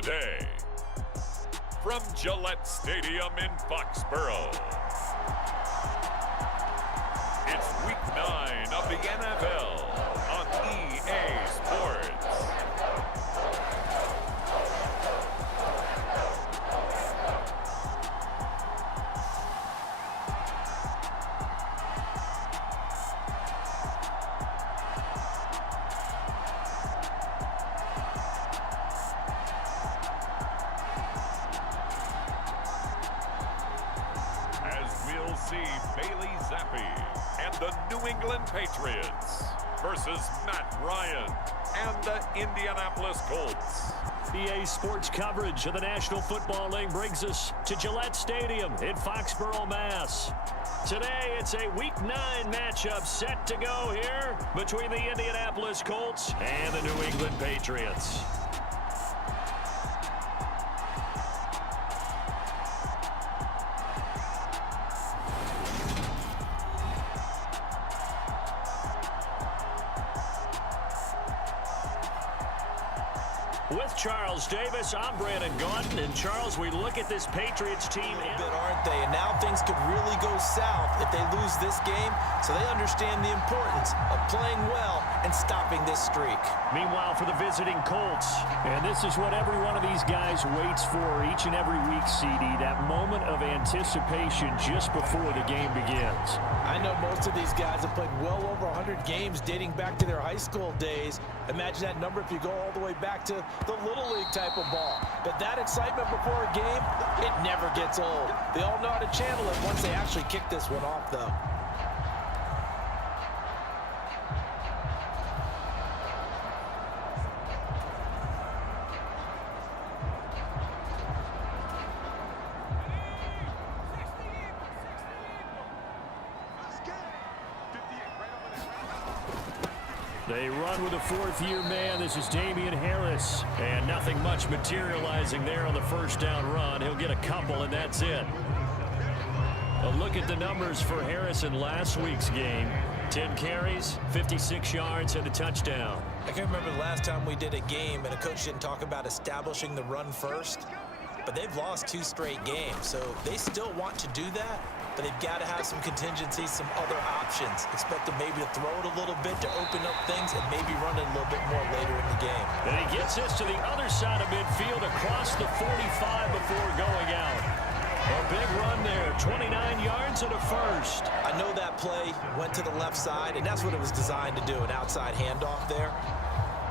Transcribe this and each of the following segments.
Today, from Gillette Stadium in Foxborough, it's Week 9 of the NFL on EA Sports. See Bailey Zappi and the New England Patriots versus Matt Ryan and the Indianapolis Colts. EA Sports coverage of the National Football League brings us to Gillette Stadium in Foxborough, Mass. Today, it's a Week 9 matchup set to go here between the Indianapolis Colts and the New England Patriots. With Charles Davis, I'm Brandon Gaunton. And Charles, we look at this Patriots team. A bit, aren't they? And now things could really go south if they lose this game. So they understand the importance of playing well and stopping this streak. Meanwhile, for the visiting Colts, and this is what every one of these guys waits for each and every week, CD, that moment of anticipation just before the game begins. I know most of these guys have played well over 100 games dating back to their high school days. Imagine that number if you go all the way back to the Little League type of ball. But that excitement before a game, it never gets old. They all know how to channel it once they actually kick this one off, though. They run with a fourth-year man. This is Damian Harris. And nothing much materializing there on the first down run. He'll get a couple, and that's it. A look at the numbers for Harris in last week's game. 10 carries, 56 yards, and a touchdown. I can remember the last time we did a game and a coach didn't talk about establishing the run first. But they've lost 2 straight games, so they still want to do that. But they've got to have some contingencies, some other options. Expect them maybe to throw it a little bit to open up things and maybe run it a little bit more later in the game. And he gets this to the other side of midfield across the 45 before going out. A big run there, 29 yards and a first. I know that play went to the left side, and that's what it was designed to do, an outside handoff there.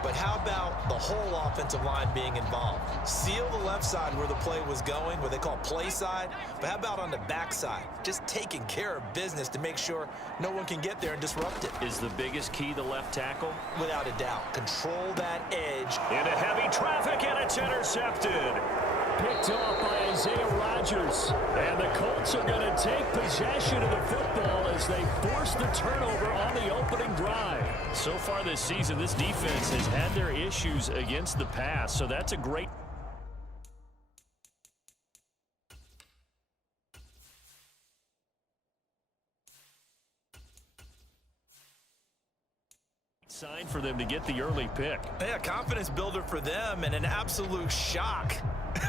But how about the whole offensive line being involved? Seal the left side where the play was going, what they call play side. But how about on the back side? Just taking care of business to make sure no one can get there and disrupt it. Is the biggest key the left tackle? Without a doubt. Control that edge. Into heavy traffic, and it's intercepted. Picked off by Isaiah Rodgers. And the Colts are going to take possession of the football as they force the turnover on the opening drive. So far this season, this defense has had their issues against the pass, so that's a great sign for them to get the early pick. Yeah, confidence builder for them and an absolute shock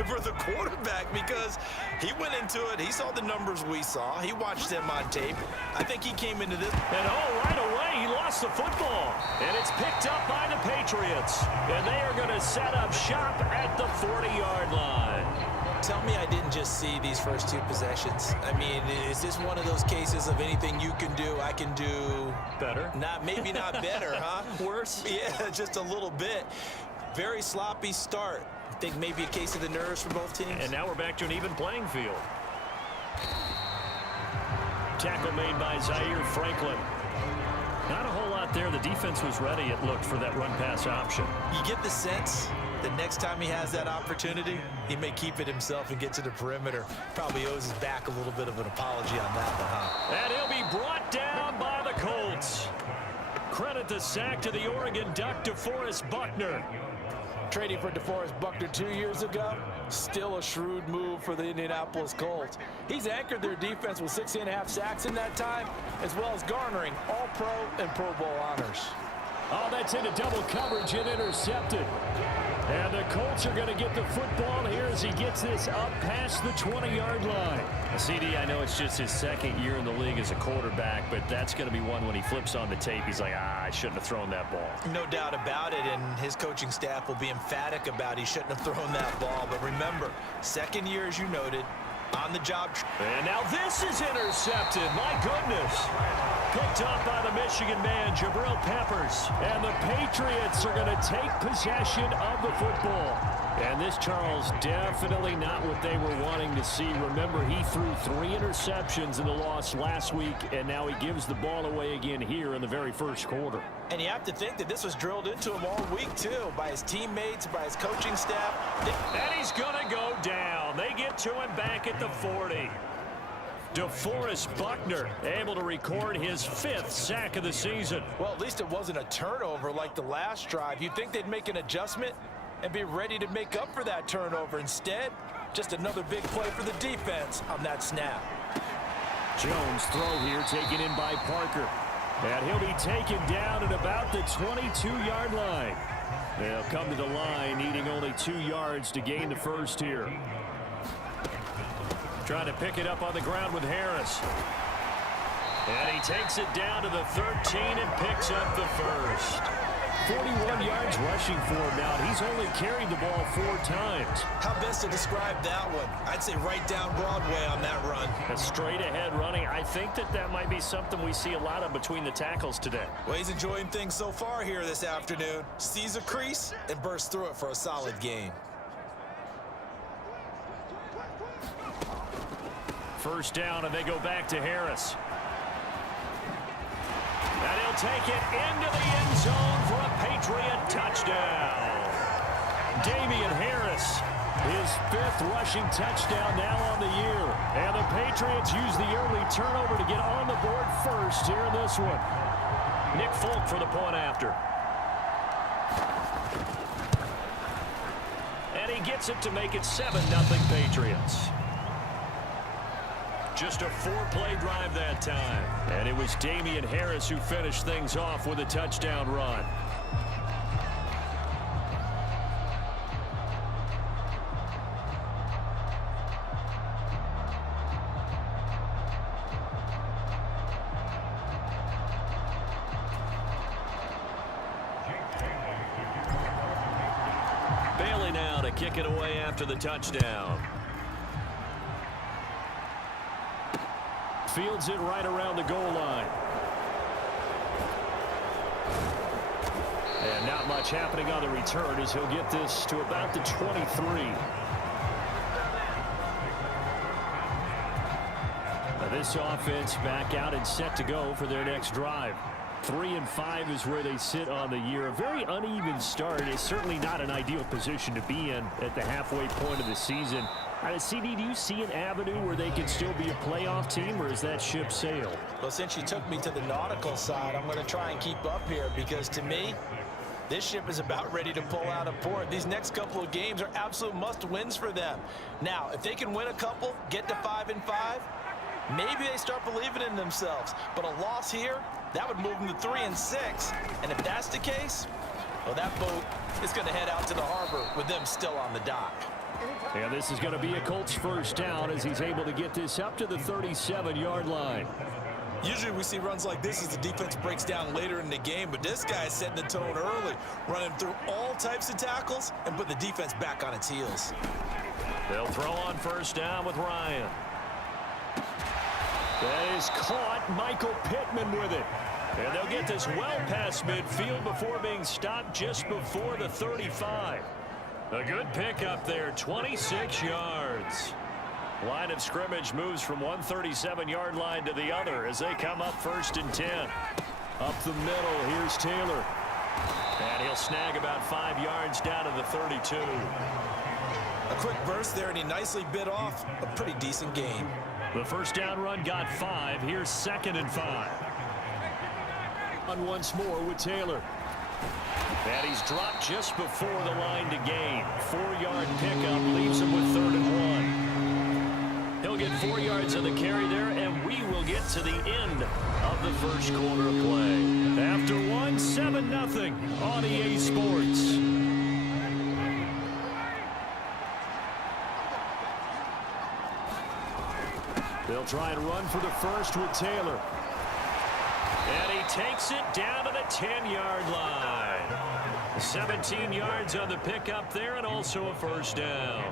for the quarterback because he went into it. He saw the numbers we saw. He watched them on tape. I think he came into this. And right away, he lost the football. And it's picked up by the Patriots. And they are going to set up shop at the 40-yard line. Tell me I didn't just see these first 2 possessions. I mean, is this one of those cases of anything you can do, I can do better? Maybe not better, huh? Worse? Yeah, just a little bit. Very sloppy start. I think maybe a case of the nerves for both teams. And now we're back to an even playing field. Tackle made by Zaire Franklin. Not a whole lot there. The defense was ready, it looked, for that run-pass option. You get the sense that next time he has that opportunity, he may keep it himself and get to the perimeter. Probably owes his back a little bit of an apology on that one, huh? And he'll be brought down by the Colts. Credit the sack to the Oregon Duck, DeForest Buckner. Trading for DeForest Buckner 2 years ago, still a shrewd move for the Indianapolis Colts. He's anchored their defense with 6.5 sacks in that time, as well as garnering All-Pro and Pro Bowl honors. Oh, that's into double coverage and intercepted. And the Colts are going to get the football here as he gets this up past the 20-yard line. CD, I know it's just his second year in the league as a quarterback, but that's going to be one when he flips on the tape. He's like, I shouldn't have thrown that ball. No doubt about it, and his coaching staff will be emphatic about he shouldn't have thrown that ball. But remember, second year, as you noted, on the job. And now this is intercepted. My goodness. Picked up by the Michigan man, Jabril Peppers. And the Patriots are going to take possession of the football. And this, Charles, definitely not what they were wanting to see. Remember, he threw 3 interceptions in the loss last week, and now he gives the ball away again here in the very first quarter. And you have to think that this was drilled into him all week, too, by his teammates, by his coaching staff. And he's going to go down. They get to him back at the 40. DeForest Buckner able to record his 5th sack of the season. Well, at least it wasn't a turnover like the last drive. You'd think they'd make an adjustment and be ready to make up for that turnover. Instead, just another big play for the defense on that snap. Jones throw here taken in by Parker. And he'll be taken down at about the 22-yard line. They'll come to the line needing only 2 yards to gain the first here. Trying to pick it up on the ground with Harris. And he takes it down to the 13 and picks up the first. 41 yards rushing for him now. He's only carried the ball 4 times. How best to describe that one? I'd say right down Broadway on that run. A straight ahead running. I think that might be something we see a lot of between the tackles today. Well, he's enjoying things so far here this afternoon. Sees a crease and bursts through it for a solid gain. First down, and they go back to Harris. And he'll take it into the end zone for a Patriot touchdown. Damian Harris, his 5th rushing touchdown now on the year. And the Patriots use the early turnover to get on the board first here in this one. Nick Folk for the point after. And he gets it to make it 7-0 Patriots. Just a 4-play drive that time. And it was Damian Harris who finished things off with a touchdown run. Bailey now to kick it away after the touchdown. Fields it right around the goal line. And not much happening on the return as he'll get this to about the 23. Now this offense back out and set to go for their next drive. 3-5 is where they sit on the year. A very uneven start. It's certainly not an ideal position to be in at the halfway point of the season. CD, do you see an avenue where they can still be a playoff team, or is that ship sailed? Well, since you took me to the nautical side, I'm going to try and keep up here because, to me, this ship is about ready to pull out of port. These next couple of games are absolute must-wins for them. Now, if they can win a couple, get to 5-5, maybe they start believing in themselves. But a loss here, that would move them to 3-6. And if that's the case, well, that boat is going to head out to the harbor with them still on the dock. And this is going to be a Colts first down as he's able to get this up to the 37-yard line. Usually we see runs like this as the defense breaks down later in the game, but this guy is setting the tone early, running through all types of tackles and put the defense back on its heels. They'll throw on first down with Ryan. That is caught. Michael Pittman with it. And they'll get this well past midfield before being stopped just before the 35. A good pickup there, 26 yards. Line of scrimmage moves from one 37-yard line to the other as they come up 1st and 10. Up the middle, here's Taylor. And he'll snag about 5 yards down to the 32. A quick burst there, and he nicely bit off a pretty decent gain. The first down run got 5. Here's 2nd and 5. On once more with Taylor. And he's dropped just before the line to gain. 4-yard pickup leaves him with 3rd and 1. He'll get 4 yards on the carry there, and we will get to the end of the first quarter of play. After 7-0 on EA Sports. They'll try and run for the first with Taylor. And he takes it down to the 10-yard line. 17 yards on the pickup there, and also a first down.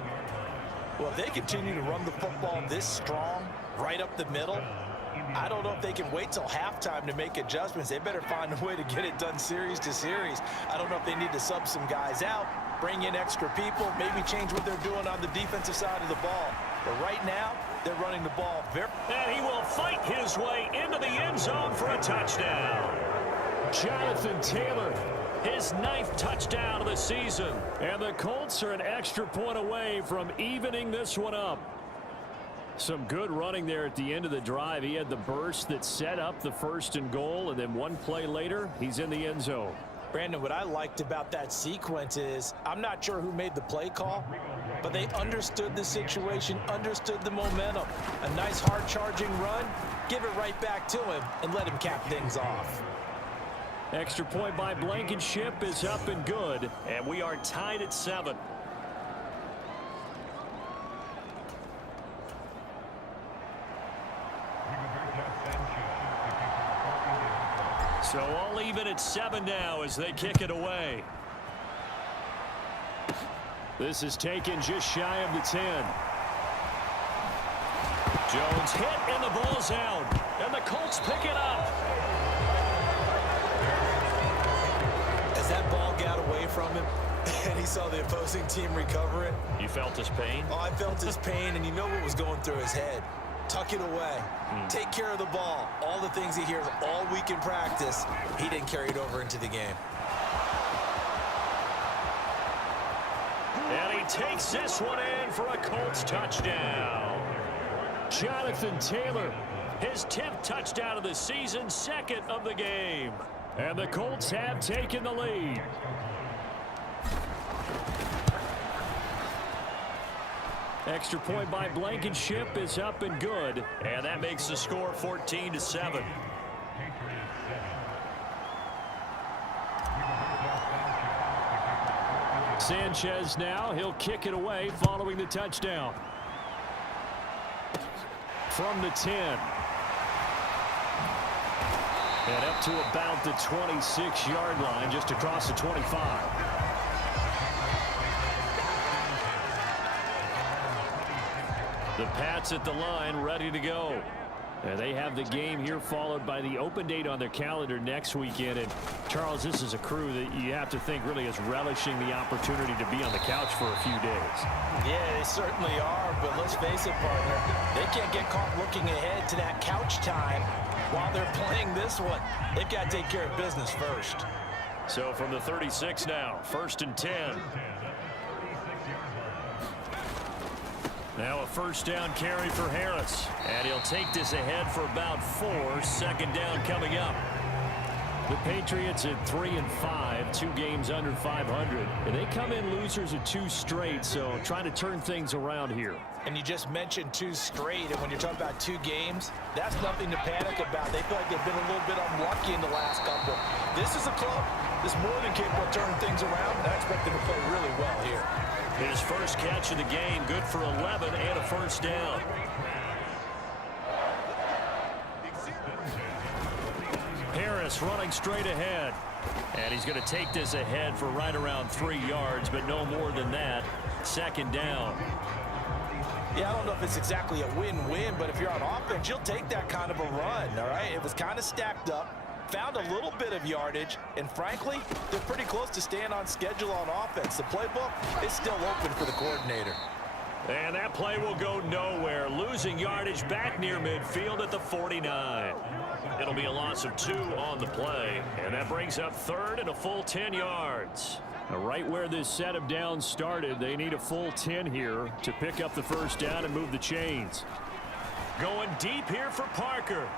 Well, if they continue to run the football this strong, right up the middle, I don't know if they can wait till halftime to make adjustments. They better find a way to get it done series to series. I don't know if they need to sub some guys out, bring in extra people, maybe change what they're doing on the defensive side of the ball. But right now, they're running the ball very... And he will fight his way into the end zone for a touchdown. Jonathan Taylor, his 9th touchdown of the season. And the Colts are an extra point away from evening this one up. Some good running there at the end of the drive. He had the burst that set up the 1st and goal, and then one play later, he's in the end zone. Brandon, what I liked about that sequence is I'm not sure who made the play call, but they understood the situation, understood the momentum. A nice hard-charging run, give it right back to him, and let him cap things off. Extra point by Blankenship is up and good, and we are tied at 7. So all even at 7 now as they kick it away. This is taken just shy of the 10. Jones hit and the ball's out. And the Colts pick it up. As that ball got away from him and he saw the opposing team recover it. You felt his pain? Oh, I felt his pain, and you know what was going through his head. Tuck it away. Take care of the ball. All the things he hears all week in practice, he didn't carry it over into the game. And he takes this one in for a Colts touchdown. Jonathan Taylor, his 10th touchdown of the season, 2nd of the game. And the Colts have taken the lead. Extra point by Blankenship is up and good, and that makes the score 14-7. Sanchez now, he'll kick it away following the touchdown. From the 10. And up to about the 26-yard line, just across the 25. The Pats at the line, ready to go. And they have the game here, followed by the open date on their calendar next weekend. And Charles, this is a crew that you have to think really is relishing the opportunity to be on the couch for a few days. Yeah, they certainly are, but let's face it, partner, they can't get caught looking ahead to that couch time while they're playing this one. They've got to take care of business first. So from the 36 now, 1st and 10. Now a first down carry for Harris. And he'll take this ahead for about 4. 2nd down coming up. The Patriots at 3-5, 2 games under 500. And they come in losers of 2 straight, so trying to turn things around here. And you just mentioned 2 straight, and when you're talking about 2 games, that's nothing to panic about. They feel like they've been a little bit unlucky in the last couple. This is a club that's more than capable of turning things around, and I expect them to play really well here. His first catch of the game, good for 11 and a first down. Harris running straight ahead. And he's going to take this ahead for right around 3 yards, but no more than that. 2nd down. Yeah, I don't know if it's exactly a win-win, but if you're on offense, you'll take that kind of a run, all right? It was kind of stacked up. Found a little bit of yardage, and frankly, they're pretty close to staying on schedule on offense. The playbook is still open for the coordinator. And that play will go nowhere. Losing yardage back near midfield at the 49. It'll be a loss of 2 on the play, and that brings up 3rd and a full 10 yards. Now, right where this set of downs started, they need a full 10 here to pick up the first down and move the chains. Going deep here for Parker.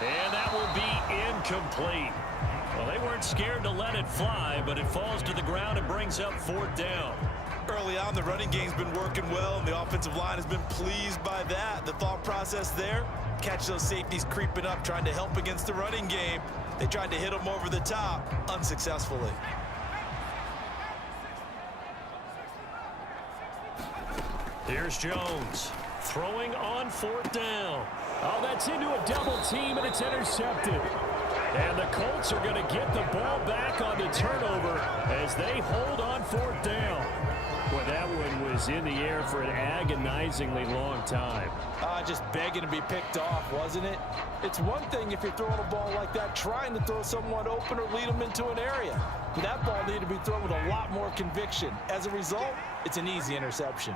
And that will be incomplete. Well, they weren't scared to let it fly, but it falls to the ground and brings up 4th down. Early on, the running game's been working well, and the offensive line has been pleased by that. The thought process there, catch those safeties creeping up, trying to help against the running game. They tried to hit them over the top, unsuccessfully. Here's Jones throwing on 4th down. Oh, that's into a double team, and it's intercepted. And the Colts are going to get the ball back on the turnover as they hold on 4th down. Well, that one was in the air for an agonizingly long time. Just begging to be picked off, wasn't it? It's one thing if you're throwing a ball like that, trying to throw someone open or lead them into an area. But that ball needed to be thrown with a lot more conviction. As a result, it's an easy interception.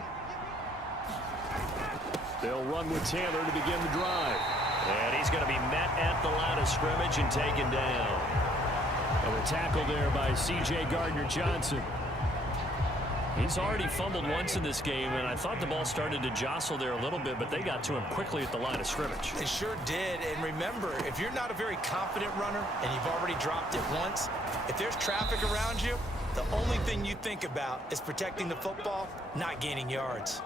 They'll run with Taylor to begin the drive. And he's going to be met at the line of scrimmage and taken down. And a tackle there by C.J. Gardner-Johnson. He's already fumbled once in this game, and I thought the ball started to jostle there a little bit, but they got to him quickly at the line of scrimmage. They sure did. And remember, if you're not a very confident runner and you've already dropped it once, if there's traffic around you, the only thing you think about is protecting the football, not gaining yards.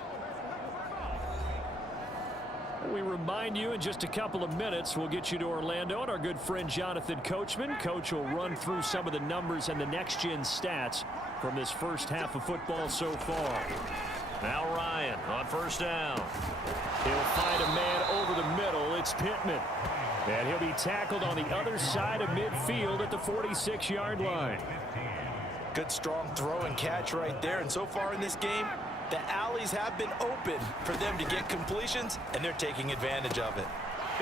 We remind you in just a couple of minutes, we'll get you to Orlando and our good friend Jonathan Coachman. Coach will run through some of the numbers and the next-gen stats from this first half of football so far. Now Ryan on 1st down. He'll find a man over the middle. It's Pittman. And he'll be tackled on the other side of midfield at the 46-yard line. Good strong throw and catch right there. And so far in this game, the alleys have been open for them to get completions, and they're taking advantage of it.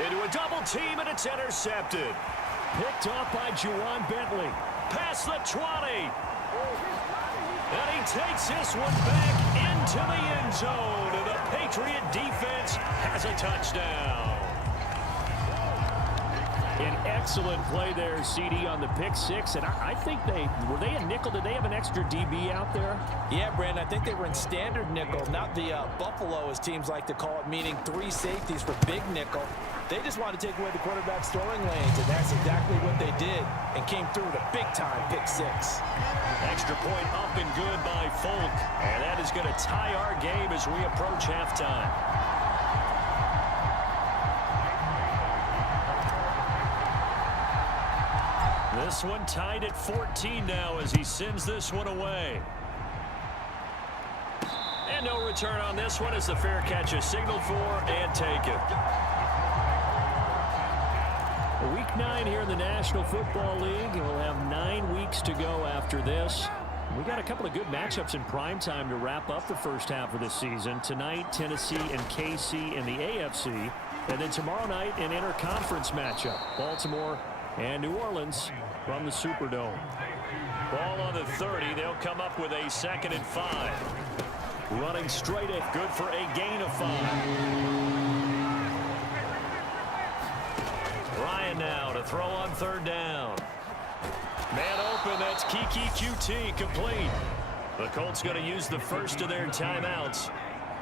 Into a double team, and it's intercepted. Picked off by Juwan Bentley. Past the 20. And he takes this one back into the end zone. And the Patriot defense has a touchdown. An excellent play there, CD, on the pick six. And I think were they a nickel? Did they have an extra DB out there? Yeah, Brandon, I think they were in standard nickel, not the Buffalo, as teams like to call it, meaning 3 safeties for big nickel. They just wanted to take away the quarterback's throwing lanes, and that's exactly what they did, and came through with a big-time pick six. Extra point up and good by Folk. And that is going to tie our game as we approach halftime. This one tied at 14 now as he sends this one away. And no return on this one as the fair catch is signaled for and taken. Week 9 here in the National Football League. We'll have 9 weeks to go after this. We got a couple of good matchups in prime time to wrap up the first half of the season. Tonight, Tennessee and KC in the AFC. And then tomorrow night, an interconference matchup. Baltimore and New Orleans from the Superdome. Ball on the 30. They'll come up with a 2nd and 5. Running straight at, good for a gain of 5. Ryan now to throw on 3rd down. Man open, that's Kiki QT, complete. The Colts going to use the first of their timeouts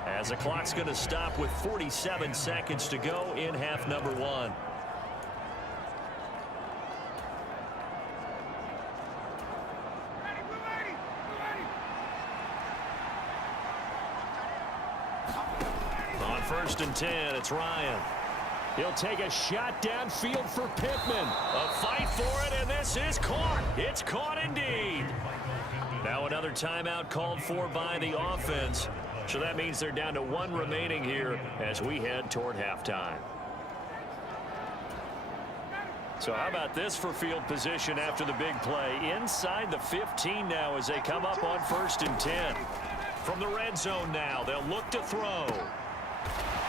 as the clock's going to stop with 47 seconds to go in half number 1. On 1st and 10, it's Ryan. He'll take a shot downfield for Pittman. A fight for it, and this is caught. It's caught indeed. Now another timeout called for by the offense. So that means they're down to 1 remaining here as we head toward halftime. So how about this for field position after the big play? Inside the 15 now as they come up on 1st and 10. From the red zone now, they'll look to throw.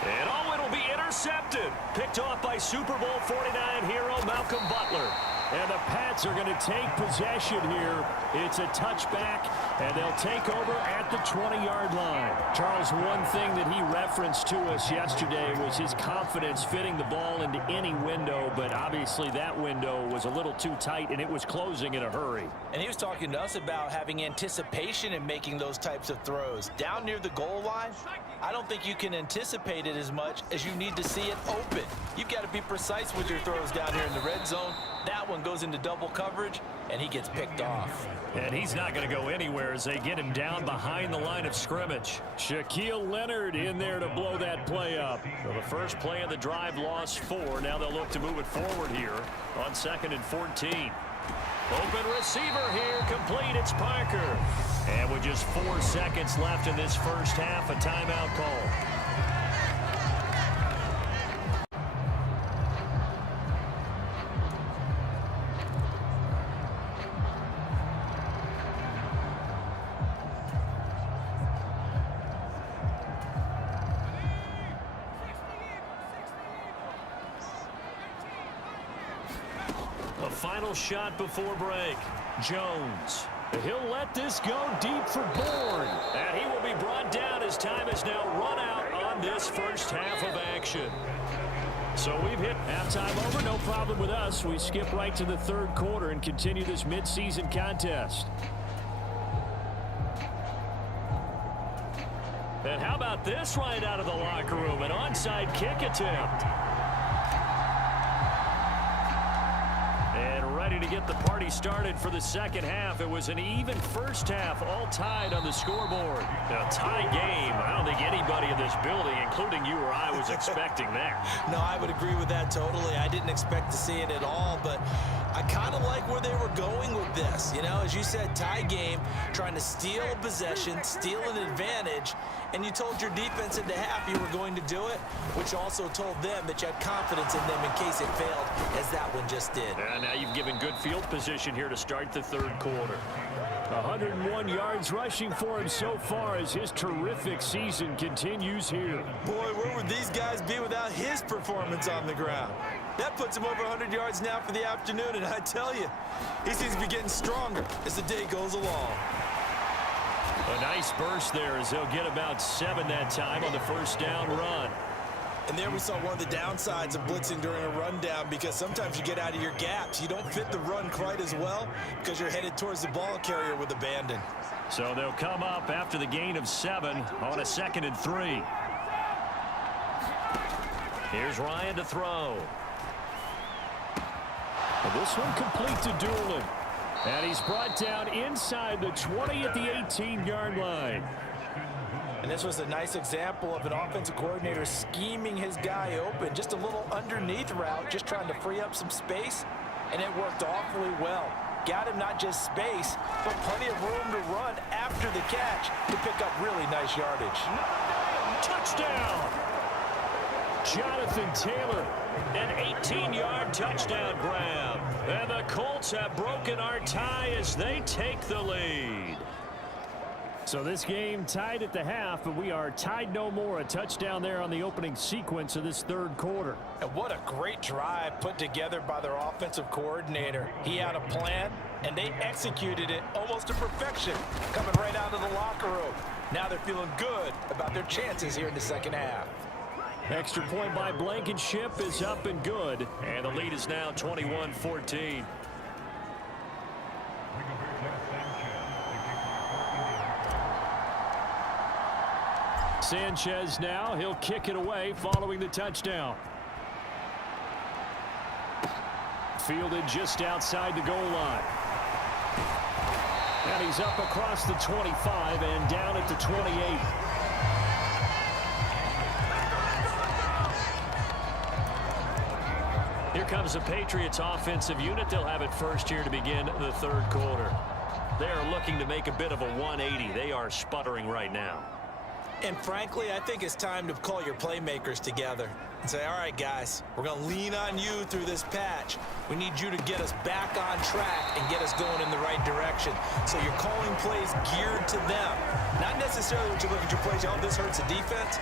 And it'll be intercepted. Picked off by Super Bowl 49 hero Malcolm Butler. And the Pats are going to take possession here. It's a touchback, and they'll take over at the 20-yard line. Charles, one thing that he referenced to us yesterday was his confidence fitting the ball into any window, but obviously that window was a little too tight, and it was closing in a hurry. And he was talking to us about having anticipation in making those types of throws. Down near the goal line, I don't think you can anticipate it as much as you need to see it open. You've got to be precise with your throws down here in the red zone. That one goes into double coverage, and he gets picked off. And he's not going to go anywhere as they get him down behind the line of scrimmage. Shaquille Leonard in there to blow that play up. So the first play of the drive lost 4. Now they'll look to move it forward here on 2nd and 14. Open receiver here, complete, it's Parker. And with just 4 seconds left in this first half, a timeout call. A final shot before break. Jones. He'll let this go deep for Bourne. And he will be brought down as time is now run out on this first half of action. So we've hit halftime over. No problem with us. We skip right to the third quarter and continue this midseason contest. And how about this right out of the locker room? An onside kick attempt. And ready to get the party started for the second half. It was an even first half, all tied on the scoreboard. A tie game. I don't think anybody in this building, including you or I, was expecting that. No, I would agree with that totally. I didn't expect to see it at all, but I kind of like where they were going with this. You know, as you said, tie game, trying to steal a possession, steal an advantage, and you told your defense at the half you were going to do it, which also told them that you had confidence in them in case it failed, as that one just did. And now you've given good field position here to start the third quarter. 101 yards rushing for him so far as his terrific season continues here. Boy, where would these guys be without his performance on the ground? That puts him over 100 yards now for the afternoon, and I tell you, he seems to be getting stronger as the day goes along. A nice burst there as they'll get about 7 that time on the first down run. And there we saw one of the downsides of blitzing during a rundown, because sometimes you get out of your gaps. You don't fit the run quite as well because you're headed towards the ball carrier with abandon. So they'll come up after the gain of 7 on a 2nd and 3. Here's Ryan to throw. And this one complete to Doolin. And he's brought down inside the 20 at the 18-yard line. And this was a nice example of an offensive coordinator scheming his guy open. Just a little underneath route, just trying to free up some space. And it worked awfully well. Got him not just space, but plenty of room to run after the catch to pick up really nice yardage. Touchdown! Jonathan Taylor, an 18-yard touchdown grab. And the Colts have broken our tie as they take the lead. So this game tied at the half, but we are tied no more. A touchdown there on the opening sequence of this third quarter. And what a great drive put together by their offensive coordinator. He had a plan, and they executed it almost to perfection, coming right out of the locker room. Now they're feeling good about their chances here in the second half. Extra point by Blankenship is up and good. And the lead is now 21-14. Sanchez now, he'll kick it away following the touchdown. Fielded just outside the goal line. And he's up across the 25 and down at the 28. Here comes the Patriots offensive unit. They'll have it first here to begin the third quarter. They are looking to make a bit of a 180. They are sputtering right now. And frankly, I think it's time to call your playmakers together and say, all right, guys, we're going to lean on you through this patch. We need you to get us back on track and get us going in the right direction. So you're calling plays geared to them. Not necessarily when you look at your plays, oh, this hurts the defense.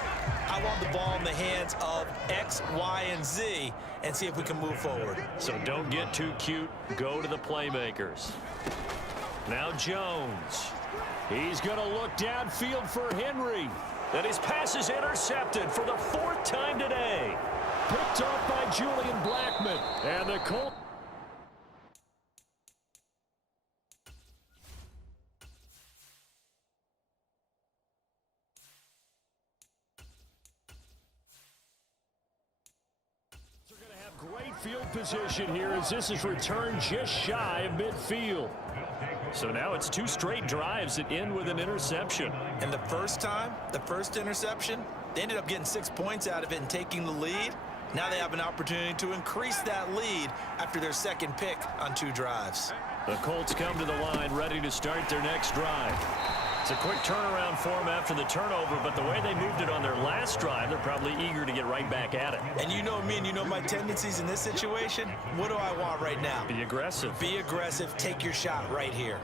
I want the ball in the hands of X, Y, and Z and see if we can move forward. So don't get too cute. Go to the playmakers. Now Jones. He's going to look downfield for Henry. And his pass is intercepted for the 4th time today. Picked off by Julian Blackman. And the Colts. Are going to have great field position here as this is returned just shy of midfield. So now it's 2 straight drives that end with an interception. And the first time, the first interception, they ended up getting 6 points out of it and taking the lead. Now they have an opportunity to increase that lead after their second pick on 2 drives. The Colts come to the line ready to start their next drive. It's a quick turnaround for them after the turnover, but the way they moved it on their last drive, they're probably eager to get right back at it. And you know me and you know my tendencies in this situation. What do I want right now? Be aggressive. Be aggressive. Take your shot right here.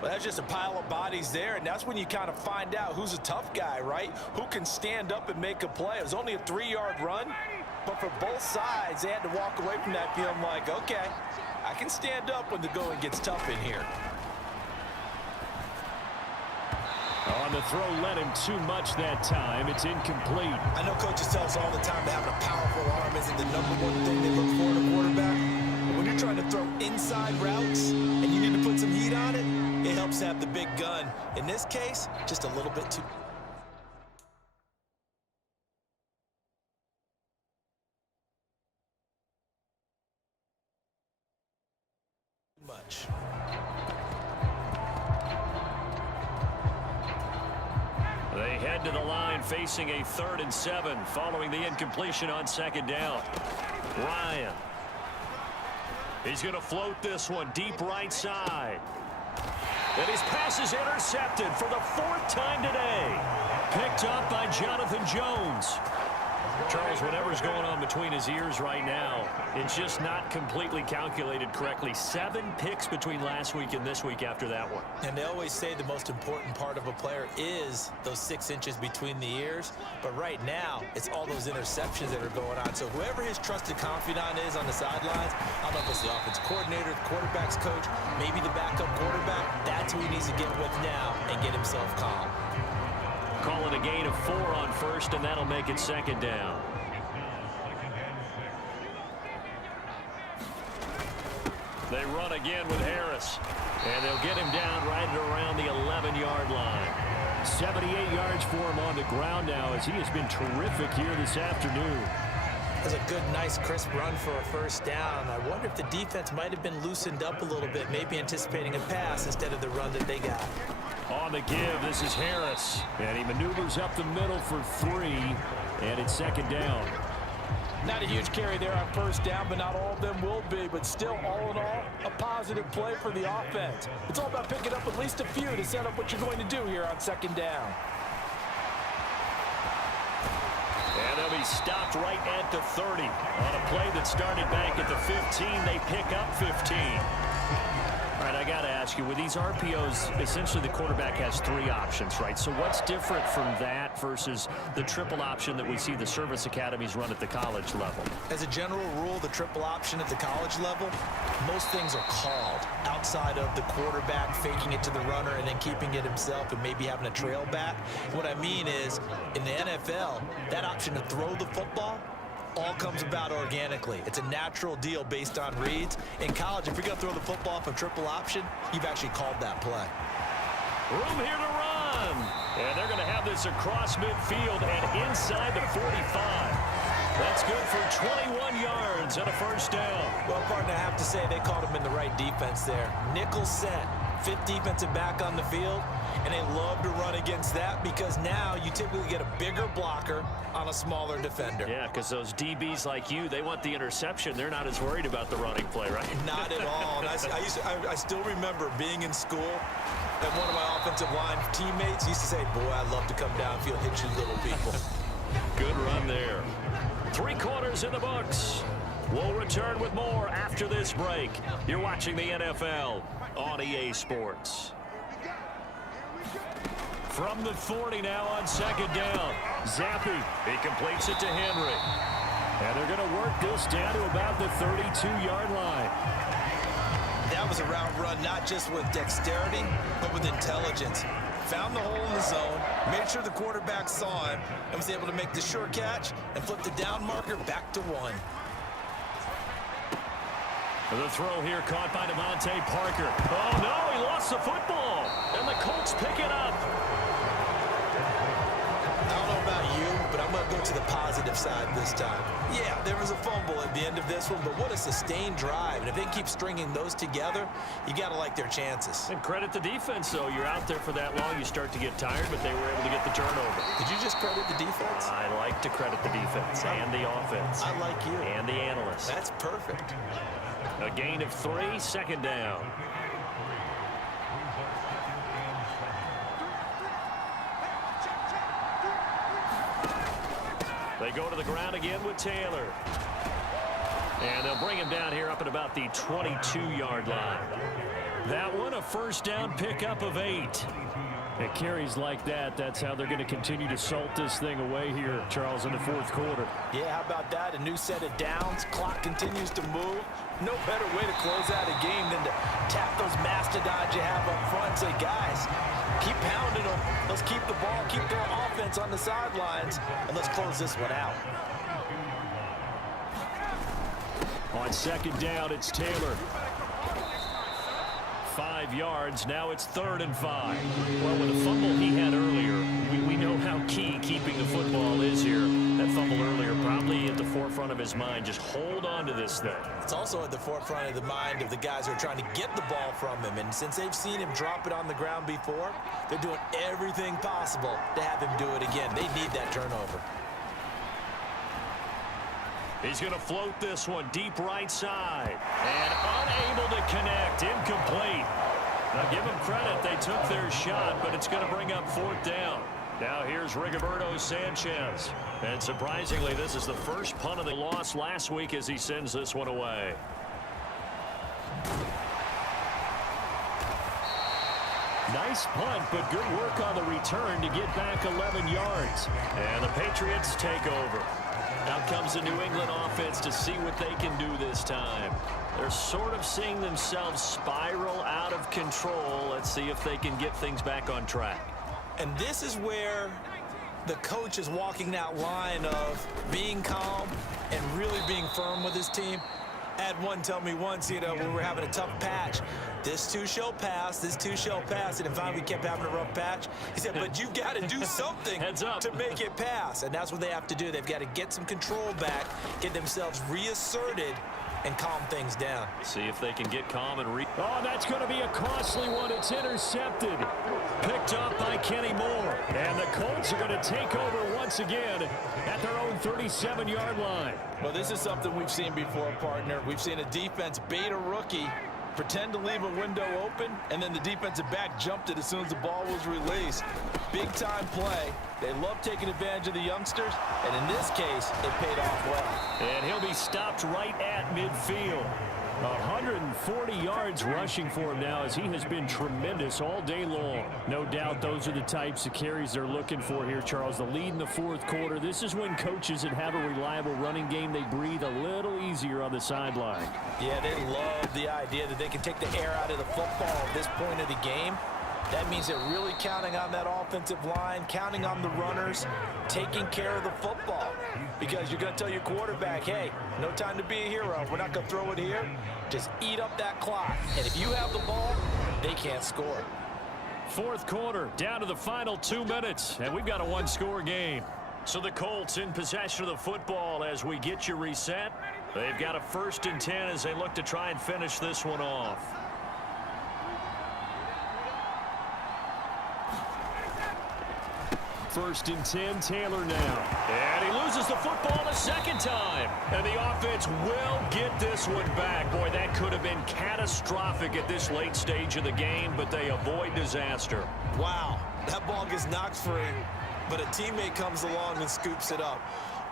Well, that's just a pile of bodies there, and that's when you kind of find out who's a tough guy, right? Who can stand up and make a play. It was only a 3-yard run, but for both sides, they had to walk away from that feeling like, okay, I can stand up when the going gets tough in here. On the throw, led him too much that time. It's incomplete. I know coaches tell us all the time that having a powerful arm isn't the #1 thing they look for in a quarterback. But when you're trying to throw inside routes and you need to put some heat on it, it helps to have the big gun. In this case, just a little bit too much. They head to the line facing a 3rd and 7 following the incompletion on 2nd down. Ryan. He's going to float this one deep right side. And his pass is intercepted for the 4th time today. Picked up by Jonathan Jones. Charles, whatever's going on between his ears right now, it's just not completely calculated correctly. 7 picks between last week and this week after that one. And they always say the most important part of a player is those 6 inches between the ears. But right now, it's all those interceptions that are going on. So whoever his trusted confidant is on the sidelines, I don't know if it's the offensive coordinator, the quarterback's coach, maybe the backup quarterback, that's who he needs to get with now and get himself calm. Call it a gain of 4 on 1st, and that'll make it 2nd down. They run again with Harris, and they'll get him down right at around the 11-yard line. 78 yards for him on the ground now as he has been terrific here this afternoon. That's a good, nice, crisp run for a 1st down. I wonder if the defense might have been loosened up a little bit, maybe anticipating a pass instead of the run that they got. On the give, this is Harris. And he maneuvers up the middle for 3. And it's 2nd down. Not a huge carry there on 1st down, but not all of them will be. But still, all in all, a positive play for the offense. It's all about picking up at least a few to set up what you're going to do here on 2nd down. And they'll be stopped right at the 30. On a play that started back at the 15, they pick up 15. All right, I got to ask you, with these RPOs, essentially the quarterback has 3 options, right? So what's different from that versus the triple option that we see the service academies run at the college level? As a general rule, the triple option at the college level, most things are called outside of the quarterback faking it to the runner and then keeping it himself and maybe having a trail back. What I mean is, in the NFL, that option to throw the football all comes about organically. It's a natural deal based on reads. In college, if you're going to throw the football off a triple option, you've actually called that play. Room here to run. And they're going to have this across midfield and inside the 45. That's good for 21 yards and a 1st down. Well, partner, I have to say they called him in the right defense there. Nickel set, 5th defensive back on the field, and they love to run against that because now you typically get a bigger blocker on a smaller defender. Yeah, because those DBs like you, they want the interception. They're not as worried about the running play, right? Not at all. And I still remember being in school, and one of my offensive line teammates used to say, boy, I love to come downfield, hit you little people. Good run there. 3 quarters in the books. We'll return with more after this break. You're watching the NFL on EA Sports. From the 40 now on 2nd down. Zappi, he completes it to Henry. And they're going to work this down to about the 32-yard line. That was a route run not just with dexterity, but with intelligence. Found the hole in the zone, made sure the quarterback saw him, and was able to make the sure catch and flip the down marker back to 1. The throw here caught by Devontae Parker. Oh, no, he lost the football. And the Colts pick it up. I don't know about you, but I'm going to go look to the positive side this time. Yeah, there was a fumble at the end of this one, but what a sustained drive. And if they keep stringing those together, you got to like their chances. And credit the defense, though. You're out there for that long, you start to get tired, but they were able to get the turnover. Did you just credit the defense? I like to credit the defense and the offense. I like you. And the analysts. That's perfect. A gain of 3, second down. They go to the ground again with Taylor. And they'll bring him down here up at about the 22-yard line. That one, a first down pickup of 8. It carries like that. That's how they're going to continue to salt this thing away here, Charles, in the fourth quarter. Yeah, how about that? A new set of downs. Clock continues to move. No better way to close out a game than to tap those mastodons you have up front and say, guys, keep pounding them. Let's keep the ball, keep their offense on the sidelines, and let's close this one out. On second down, it's Taylor. 5 yards. Now it's 3rd and 5. Well, with the fumble he had earlier, we know how key keeping the football is here. That fumble earlier probably at the forefront of his mind. Just hold on to this thing. It's also at the forefront of the mind of the guys who are trying to get the ball from him. And since they've seen him drop it on the ground before, they're doing everything possible to have him do it again. They need that turnover. He's going to float this one deep right side. And unable to connect. Incomplete. Now give them credit. They took their shot, but it's going to bring up 4th down. Now here's Rigoberto Sanchez. And surprisingly, this is the first punt of the loss last week as he sends this one away. Nice punt, but good work on the return to get back 11 yards. And the Patriots take over. Out comes the New England offense to see what they can do this time. They're sort of seeing themselves spiral out of control. Let's see if they can get things back on track. And this is where the coach is walking that line of being calm and really being firm with his team. I had one tell me once, when we were having a tough patch, this too shall pass, this too shall pass. And finally we kept having a rough patch. He said, but you've got to do something to make it pass. And that's what they have to do. They've got to get some control back, get themselves reasserted, and calm things down. See if they can get calm and Oh, that's going to be a costly one. It's intercepted. Picked up by Kenny Moore. And the Colts are going to take over once again at their own 37-yard line. Well, this is something we've seen before, partner. We've seen a defense bait a rookie, pretend to leave a window open, and then the defensive back jumped it as soon as the ball was released. Big-time play. They love taking advantage of the youngsters, and in this case, it paid off well. And he'll be stopped right at midfield. 140 yards rushing for him now as he has been tremendous all day long. No doubt those are the types of carries they're looking for here, Charles. The lead in the fourth quarter. This is when coaches that have a reliable running game, they breathe a little easier on the sideline. Yeah, they love the idea that they can take the air out of the football at this point of the game. That means they're really counting on that offensive line, counting on the runners, taking care of the football. Because you're going to tell your quarterback, hey, no time to be a hero. We're not going to throw it here. Just eat up that clock. And if you have the ball, they can't score. Fourth quarter, down to the final 2 minutes, and we've got a one-score game. So the Colts in possession of the football as we get you reset. They've got a 1st and 10 as they look to try and finish this one off. First and 10, Taylor now. And he loses the football a second time. And the offense will get this one back. Boy, that could have been catastrophic at this late stage of the game, but they avoid disaster. Wow, that ball gets knocked free, but a teammate comes along and scoops it up.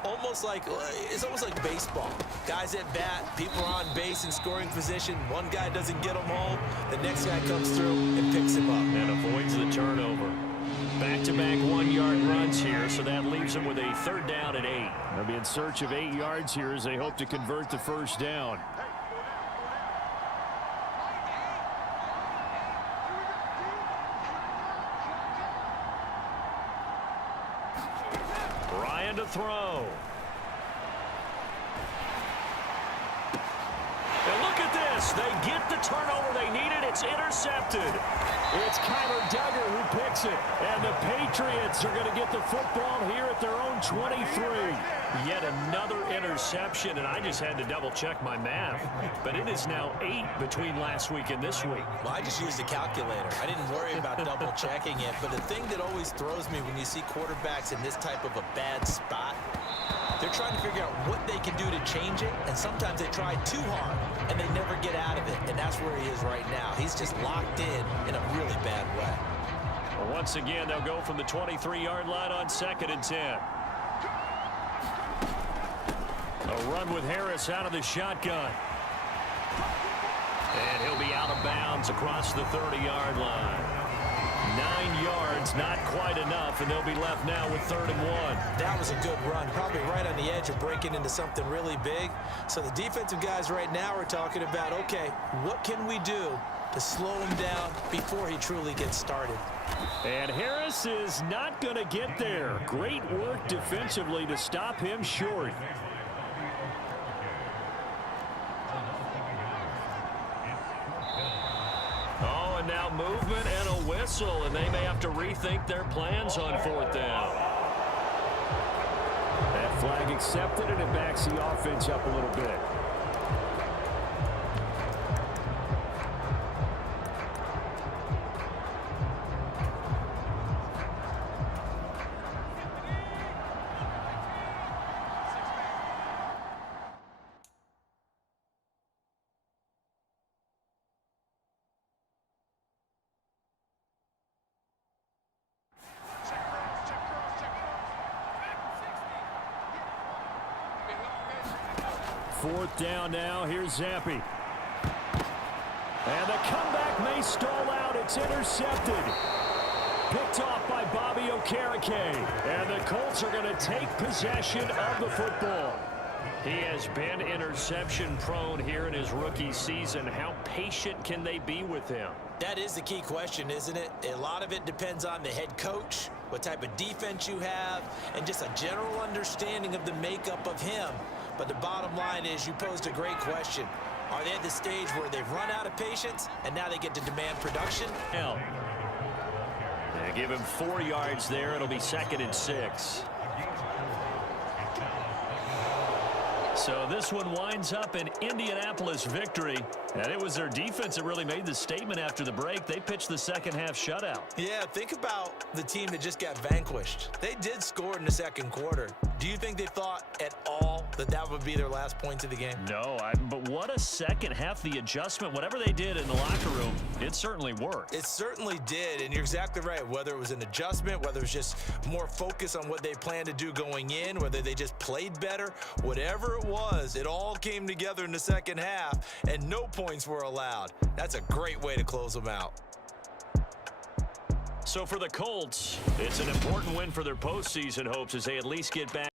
It's almost like baseball. Guys at bat, people are on base in scoring position. One guy doesn't get him home. The next guy comes through and picks him up. And avoids the turnover. Back-to-back 1-yard runs here, so that leaves them with a 3rd down and 8. They'll be in search of 8 yards here as they hope to convert the first down. Ryan to throw. And look at this. pass. They get the turnover they needed. It's intercepted. It's Kyler Duggar who picks it. And the Patriots are going to get the football here at their own 23. Yet another interception, and I just had to double-check my math. But it is now 8 between last week and this week. Well, I just used a calculator. I didn't worry about double-checking it. But the thing that always throws me when you see quarterbacks in this type of a bad spot, they're trying to figure out what they can do to change it, and sometimes they try too hard, and they never get out of it, and that's where he is right now. He's just locked in a really bad way. Well, once again, they'll go from the 23-yard line on 2nd and 10. A run with Harris out of the shotgun. And he'll be out of bounds across the 30-yard line. 9 yards, not quite enough, and they'll be left now with 3rd and 1. That was a good run, probably right on the edge of breaking into something really big. So the defensive guys right now are talking about, okay, what can we do to slow him down before he truly gets started? And Harris is not going to get there. Great work defensively to stop him short. Now movement and a whistle, and they may have to rethink their plans on 4th down. That flag accepted, and it backs the offense up a little bit. Fourth down now. Here's Zappi. And the comeback may stall out. It's intercepted. Picked off by Bobby Okereke. And the Colts are going to take possession of the football. He has been interception prone here in his rookie season. How patient can they be with him? That is the key question, isn't it? A lot of it depends on the head coach, what type of defense you have, and just a general understanding of the makeup of him. But the bottom line is, you posed a great question. Are they at the stage where they've run out of patience and now they get to demand production? Hell. They give him 4 yards there. It'll be 2nd and 6. So this one winds up an Indianapolis victory. And it was their defense that really made the statement after the break. They pitched the second half shutout. Yeah, think about the team that just got vanquished. They did score in the second quarter. Do you think they thought at all that that would be their last points of the game? No, but what a second half. The adjustment, whatever they did in the locker room, it certainly worked. It certainly did, and you're exactly right. Whether it was an adjustment, whether it was just more focus on what they planned to do going in, whether they just played better, whatever it was, it all came together in the second half, and no points were allowed. That's a great way to close them out. So for the Colts, it's an important win for their postseason hopes as they at least get back.